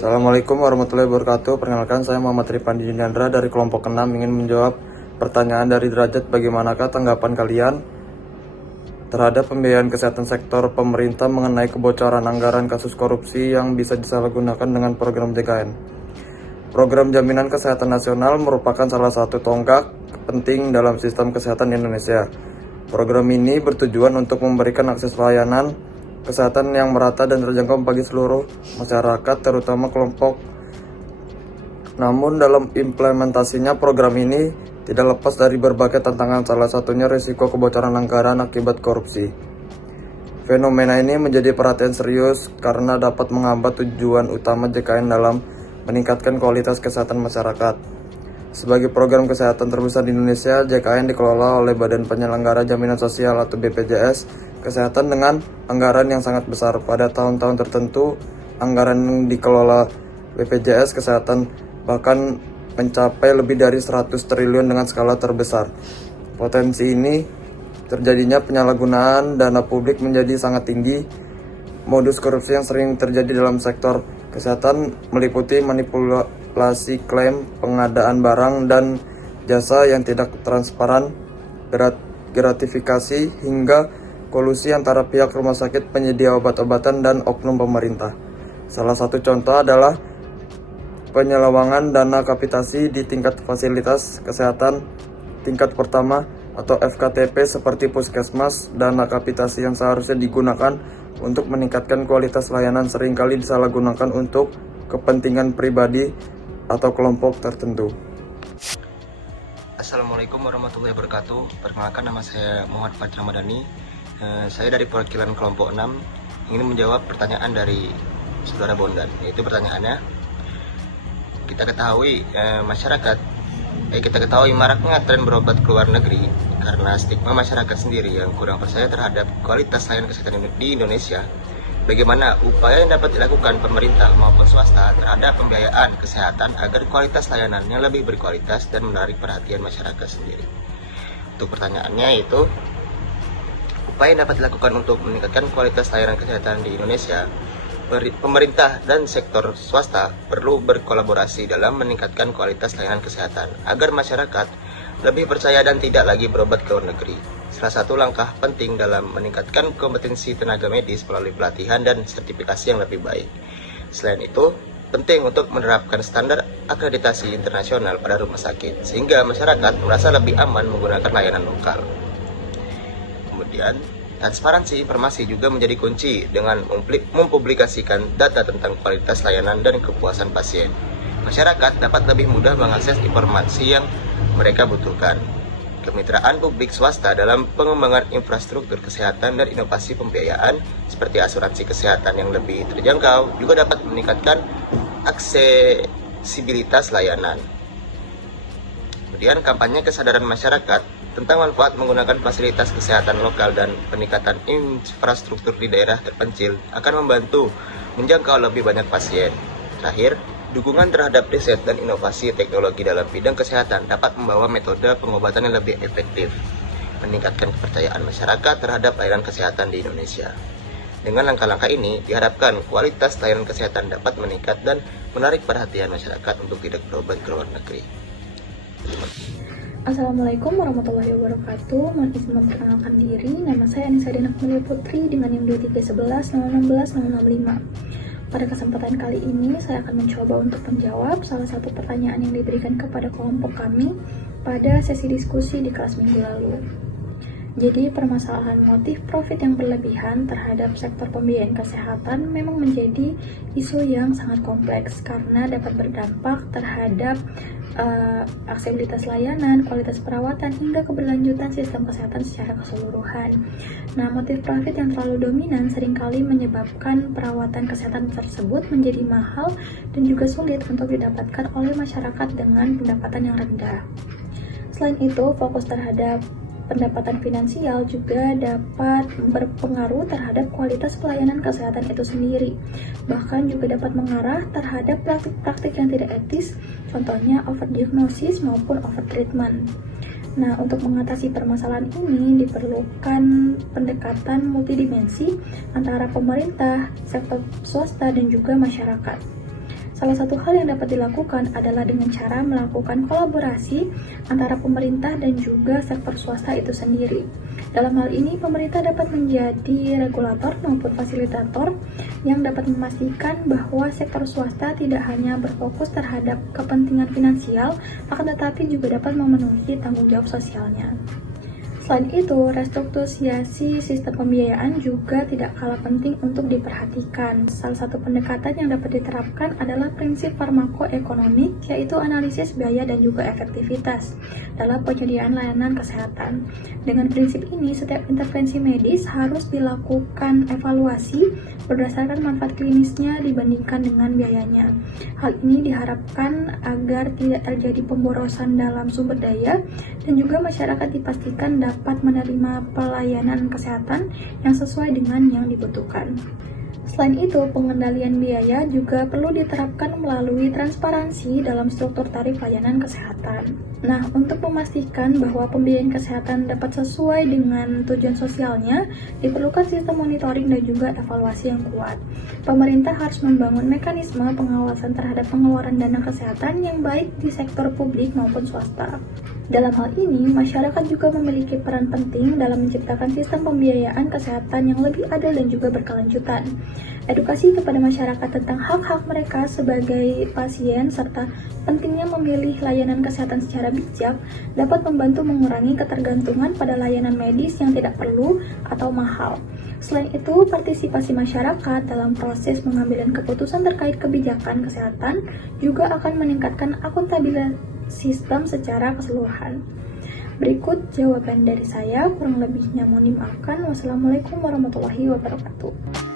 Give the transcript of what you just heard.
Assalamualaikum warahmatullahi wabarakatuh. Perkenalkan, saya Muhammad Ripandi Juniandra dari kelompok 6 ingin menjawab pertanyaan dari Derajat. Bagaimanakah tanggapan kalian terhadap pembiayaan kesehatan sektor pemerintah mengenai kebocoran anggaran kasus korupsi yang bisa disalahgunakan dengan program JKN? Program Jaminan Kesehatan Nasional merupakan salah satu tonggak penting dalam sistem kesehatan Indonesia. Program ini bertujuan untuk memberikan akses layanan kesehatan yang merata dan terjangkau bagi seluruh masyarakat, terutama kelompok. Namun dalam implementasinya program ini tidak lepas dari berbagai tantangan, salah satunya risiko kebocoran anggaran akibat korupsi. Fenomena ini menjadi perhatian serius karena dapat menghambat tujuan utama JKN dalam meningkatkan kualitas kesehatan masyarakat. Sebagai program kesehatan terbesar di Indonesia, JKN dikelola oleh Badan Penyelenggara Jaminan Sosial atau BPJS Kesehatan dengan anggaran yang sangat besar. Pada tahun-tahun tertentu, anggaran yang dikelola BPJS Kesehatan bahkan mencapai lebih dari 100 triliun dengan skala terbesar. Potensi ini terjadinya penyalahgunaan dana publik menjadi sangat tinggi. Modus korupsi yang sering terjadi dalam sektor kesehatan meliputi manipulasi klaim, pengadaan barang dan jasa yang tidak transparan, gratifikasi, hingga kolusi antara pihak rumah sakit, penyedia obat-obatan, dan oknum pemerintah. Salah satu contoh adalah penyelewangan dana kapitasi di tingkat fasilitas kesehatan tingkat pertama atau FKTP seperti puskesmas. Dana kapitasi yang seharusnya digunakan untuk meningkatkan kualitas layanan seringkali disalahgunakan untuk kepentingan pribadi atau kelompok tertentu. Assalamualaikum warahmatullahi wabarakatuh. Perkenalkan, nama saya Muhammad Fajar Ramadhani. Saya dari perwakilan kelompok 6 ingin menjawab pertanyaan dari saudara Bondan. Yaitu pertanyaannya, kita ketahui maraknya tren berobat ke luar negeri karena stigma masyarakat sendiri yang kurang percaya terhadap kualitas layanan kesehatan di Indonesia. Bagaimana upaya yang dapat dilakukan pemerintah maupun swasta terhadap pembiayaan kesehatan agar kualitas layanannya lebih berkualitas dan menarik perhatian masyarakat sendiri? Untuk pertanyaannya yaitu, upaya yang dapat dilakukan untuk meningkatkan kualitas layanan kesehatan di Indonesia, pemerintah dan sektor swasta perlu berkolaborasi dalam meningkatkan kualitas layanan kesehatan agar masyarakat lebih percaya dan tidak lagi berobat ke luar negeri. Salah satu langkah penting dalam meningkatkan kompetensi tenaga medis melalui pelatihan dan sertifikasi yang lebih baik. Selain itu, penting untuk menerapkan standar akreditasi internasional pada rumah sakit sehingga masyarakat merasa lebih aman menggunakan layanan lokal. Kemudian, transparansi informasi juga menjadi kunci dengan mempublikasikan data tentang kualitas layanan dan kepuasan pasien. Masyarakat dapat lebih mudah mengakses informasi yang mereka butuhkan. Kemitraan publik swasta dalam pengembangan infrastruktur kesehatan dan inovasi pembiayaan seperti asuransi kesehatan yang lebih terjangkau juga dapat meningkatkan aksesibilitas layanan. Kemudian, kampanye kesadaran masyarakat tentang manfaat menggunakan fasilitas kesehatan lokal dan peningkatan infrastruktur di daerah terpencil akan membantu menjangkau lebih banyak pasien. Terakhir, dukungan terhadap riset dan inovasi teknologi dalam bidang kesehatan dapat membawa metode pengobatan yang lebih efektif, meningkatkan kepercayaan masyarakat terhadap layanan kesehatan di Indonesia. Dengan langkah-langkah ini, diharapkan kualitas layanan kesehatan dapat meningkat dan menarik perhatian masyarakat untuk tidak berobat ke luar negeri. Assalamualaikum warahmatullahi wabarakatuh. Mohon izin memperkenalkan diri. Nama saya Anissa Dina Mulia Putri dengan NIM 2311 016 065. Pada kesempatan kali ini, saya akan mencoba untuk menjawab salah satu pertanyaan yang diberikan kepada kelompok kami pada sesi diskusi di kelas minggu lalu. Jadi, permasalahan motif profit yang berlebihan terhadap sektor pembiayaan kesehatan memang menjadi isu yang sangat kompleks karena dapat berdampak terhadap aksesibilitas layanan, kualitas perawatan, hingga keberlanjutan sistem kesehatan secara keseluruhan. Nah, motif profit yang terlalu dominan seringkali menyebabkan perawatan kesehatan tersebut menjadi mahal dan juga sulit untuk didapatkan oleh masyarakat dengan pendapatan yang rendah. Selain itu, fokus terhadap pendapatan finansial juga dapat berpengaruh terhadap kualitas pelayanan kesehatan itu sendiri. Bahkan juga dapat mengarah terhadap praktik-praktik yang tidak etis, contohnya overdiagnosis maupun overtreatment. Nah, untuk mengatasi permasalahan ini diperlukan pendekatan multidimensi antara pemerintah, sektor swasta, dan juga masyarakat. Salah satu hal yang dapat dilakukan adalah dengan cara melakukan kolaborasi antara pemerintah dan juga sektor swasta itu sendiri. Dalam hal ini, pemerintah dapat menjadi regulator maupun fasilitator yang dapat memastikan bahwa sektor swasta tidak hanya berfokus terhadap kepentingan finansial, akan tetapi juga dapat memenuhi tanggung jawab sosialnya. Selain itu, restrukturisasi sistem pembiayaan juga tidak kalah penting untuk diperhatikan. Salah satu pendekatan yang dapat diterapkan adalah prinsip farmakoekonomik, yaitu analisis biaya dan juga efektivitas dalam penyediaan layanan kesehatan. Dengan prinsip ini, setiap intervensi medis harus dilakukan evaluasi berdasarkan manfaat klinisnya dibandingkan dengan biayanya. Hal ini diharapkan agar tidak terjadi pemborosan dalam sumber daya dan juga masyarakat dipastikan dapat menerima pelayanan kesehatan yang sesuai dengan yang dibutuhkan. Selain itu, pengendalian biaya juga perlu diterapkan melalui transparansi dalam struktur tarif layanan kesehatan. Nah, untuk memastikan bahwa pembiayaan kesehatan dapat sesuai dengan tujuan sosialnya, diperlukan sistem monitoring dan juga evaluasi yang kuat. Pemerintah harus membangun mekanisme pengawasan terhadap pengeluaran dana kesehatan yang baik di sektor publik maupun swasta. Dalam hal ini, masyarakat juga memiliki peran penting dalam menciptakan sistem pembiayaan kesehatan yang lebih adil dan juga berkelanjutan. Edukasi kepada masyarakat tentang hak-hak mereka sebagai pasien serta pentingnya memilih layanan kesehatan secara bijak dapat membantu mengurangi ketergantungan pada layanan medis yang tidak perlu atau mahal. Selain itu, partisipasi masyarakat dalam proses pengambilan keputusan terkait kebijakan kesehatan juga akan meningkatkan akuntabilitas sistem secara keseluruhan. Berikut jawaban dari saya, kurang lebihnya mohon dimaafkan. Wassalamualaikum warahmatullahi wabarakatuh.